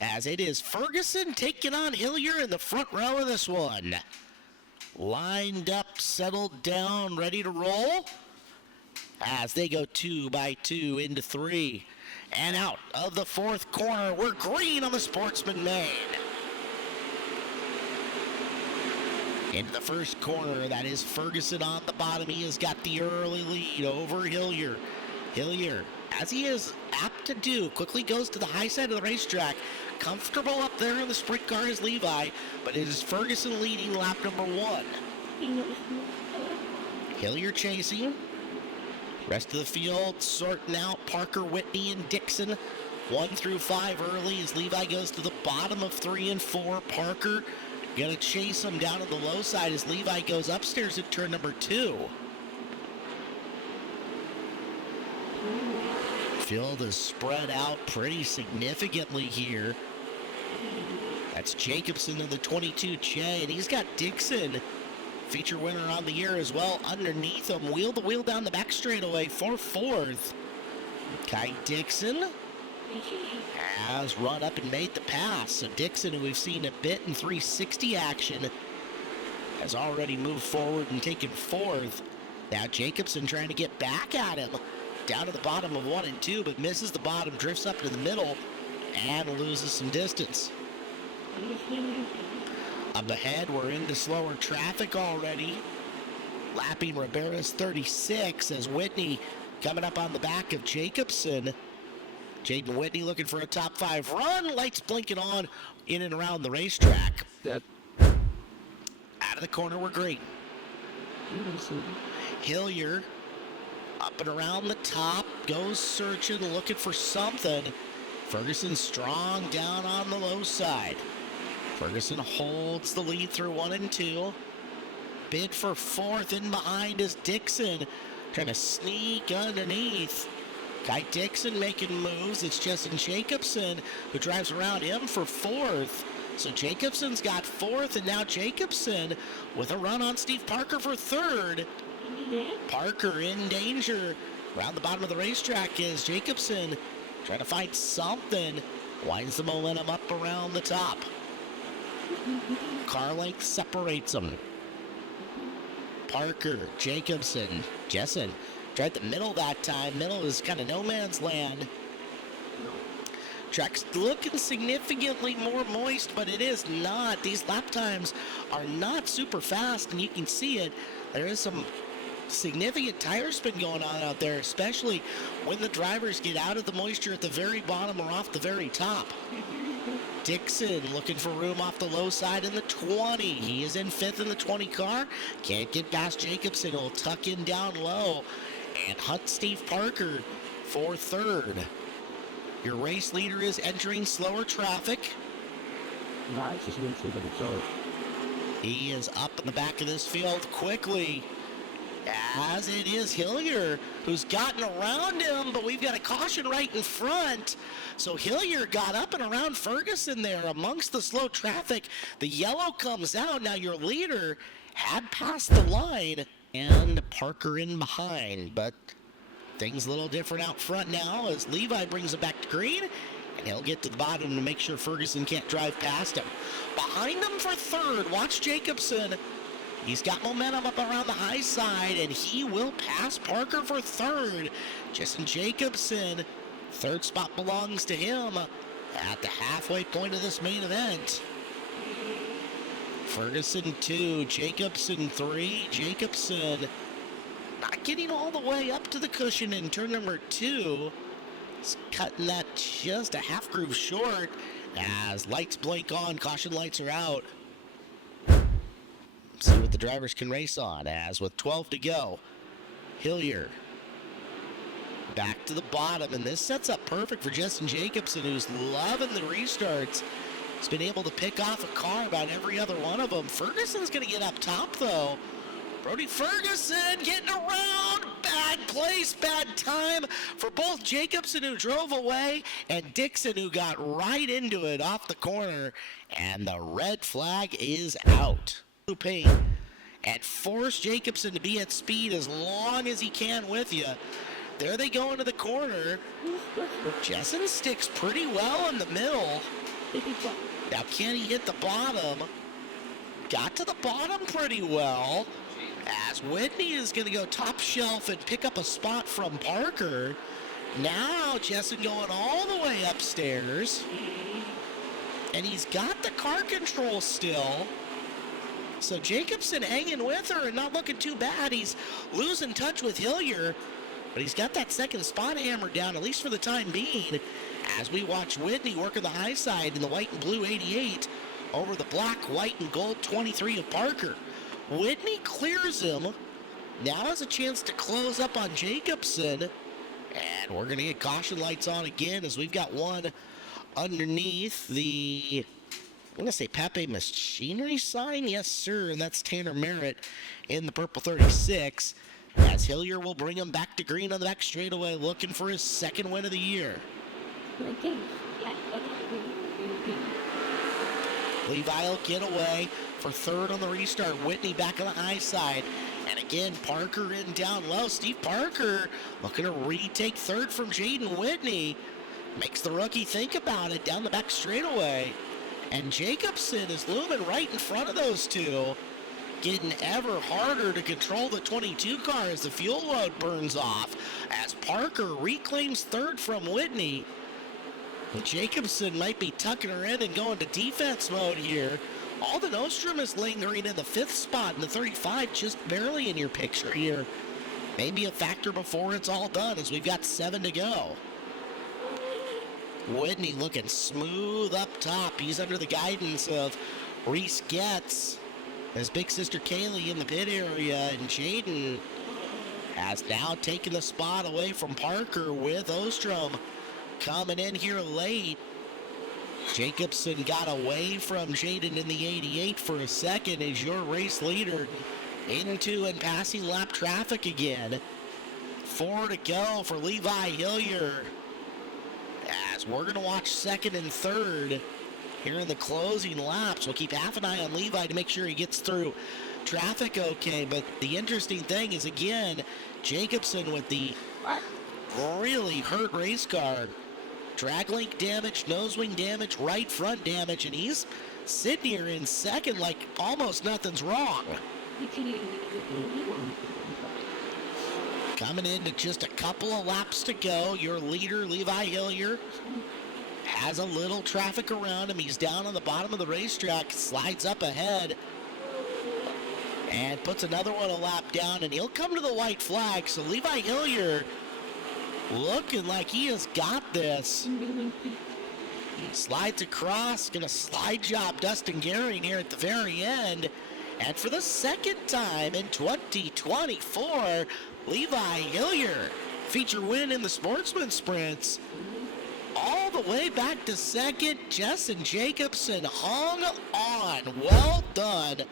as it is Ferguson taking on Hillier in the front row of this one. Lined up, settled down, ready to roll as they go 2 by 2 into 3. And out of the fourth corner, we're green on the Sportsman main. Into the first corner, that is Ferguson on the bottom. He has got the early lead over Hillier. Hillier, as he is apt to do, quickly goes to the high side of the racetrack. Comfortable up there in the sprint car is Levi, but it is Ferguson leading lap number 1. Hillier chasing. Rest of the field sorting out Parker, Whitney, and Dixon. 1 through 5 early as Levi goes to the bottom of 3 and 4. Parker gonna chase him down on the low side as Levi goes upstairs at turn number 2. Field is spread out pretty significantly here. That's Jacobson in the 22 Che, and he's got Dixon, feature winner on the year as well, underneath him. Wheel to wheel down the back straightaway for 4th. Kai Dixon has run up and made the pass. So Dixon, who we've seen a bit in 360 action, has already moved forward and taken 4th. Now Jacobson trying to get back at him. Down to the bottom of 1 and 2, but misses the bottom, drifts up to the middle, and loses some distance. Up ahead, we're into slower traffic already. Lapping Ribera's 36 as Whitney coming up on the back of Jacobson. Jaden Whitney looking for a top 5 run. Lights blinking on in and around the racetrack. Out of the corner, we're green. Hillier up and around the top, goes searching, looking for something. Ferguson strong down on the low side. Ferguson holds the lead through 1 and 2. Bid for 4th. In behind is Dixon, trying to sneak underneath. Kai Dixon making moves. It's Justin Jacobson who drives around him for 4th. So Jacobson's got 4th, and now Jacobson with a run on Steve Parker for 3rd. Parker in danger. Around the bottom of the racetrack is Jacobson trying to find something. Winds the momentum up around the top. Car length separates them. Parker, Jacobson, Jessen tried the middle that time. Middle is kind of no man's land. Track's looking significantly more moist, but it is not. These lap times are not super fast, and you can see it. There is some significant tire spin going on out there, especially when the drivers get out of the moisture at the very bottom or off the very top. Dixon looking for room off the low side in the 20. He is in 5th in the 20 car. Can't get past Jacobson. He'll tuck in down low and hunt Steve Parker for 3rd. Your race leader is entering slower traffic. He is up in the back of this field quickly, as it is Hillier who's gotten around him, but we've got a caution right in front. So Hillier got up and around Ferguson there amongst the slow traffic. The yellow comes out. Now your leader had passed the line, and Parker in behind, but things a little different out front now as Levi brings it back to green, and he'll get to the bottom to make sure Ferguson can't drive past him. Behind him for 3rd, watch Jacobson. He's got momentum up around the high side, and he will pass Parker for 3rd. Justin Jacobson, 3rd spot belongs to him at the halfway point of this main event. Ferguson 2, Jacobson 3. Jacobson not getting all the way up to the cushion in turn number 2. He's cutting that just a half groove short as lights blink on, caution lights are out. See what the drivers can race on, as with 12 to go, Hillier back to the bottom, and this sets up perfect for Justin Jacobson, who's loving the restarts. He's been able to pick off a car about every other one of them. Ferguson's going to get up top, though. Brody Ferguson getting around. Bad place, bad time for both Jacobson, who drove away, and Dixon, who got right into it off the corner, and the red flag is out. Paint and force Jacobson to be at speed as long as he can with you. There they go into the corner. Jessen sticks pretty well in the middle. Now, can he hit the bottom? Got to the bottom pretty well. As Whitney is going to go top shelf and pick up a spot from Parker. Now, Jessen going all the way upstairs. And he's got the car control still. So Jacobson hanging with her and not looking too bad. He's losing touch with Hillier. But he's got that second spot hammered down, at least for the time being. As we watch Whitney working the high side in the white and blue 88 over the black, white, and gold 23 of Parker. Whitney clears him. Now has a chance to close up on Jacobson. And we're going to get caution lights on again as we've got one underneath the, I'm going to say Pepe Machinery sign. Yes, sir. And that's Tanner Merritt in the purple 36. As Hillier will bring him back to green on the back straightaway, looking for his second win of the year. Levi will get away for third on the restart. Whitney back on the high side. And again, Parker in down low. Steve Parker looking to retake third from Jaden Whitney. Makes the rookie think about it down the back straightaway. And Jacobson is looming right in front of those two. Getting ever harder to control the 22 car as the fuel load burns off. As Parker reclaims third from Whitney. Jacobson might be tucking her in and going to defense mode here. Alden Ostrom is lingering in the fifth spot in the 35, just barely in your picture here. Maybe a factor before it's all done as we've got 7 to go. Whitney looking smooth up top. He's under the guidance of Reese Getz. His big sister Kaylee in the pit area, and Jaden has now taken the spot away from Parker with Ostrom coming in here late. Jacobson got away from Jaden in the 88 for a second as your race leader into and passing lap traffic again. 4 to go for Levi Hillier. As we're going to watch second and third here in the closing laps. We'll keep half an eye on Levi to make sure he gets through traffic okay. But the interesting thing is, again, Jacobson with the really hurt race car. Drag link damage, nose wing damage, right front damage, and he's sitting here in second like almost nothing's wrong. Coming into just a couple of laps to go, your leader, Levi Hillier, has a little traffic around him. He's down on the bottom of the racetrack, slides up ahead, and puts another one a lap down, and he'll come to the white flag. So Levi Hillier looking like he has got this. Slides across, gonna slide job Dustin Gehring here at the very end. And for the second time in 2024, Levi Hillier, feature win in the Sportsman Sprints. All the way back to second, Jessen Jacobson hung on. Well done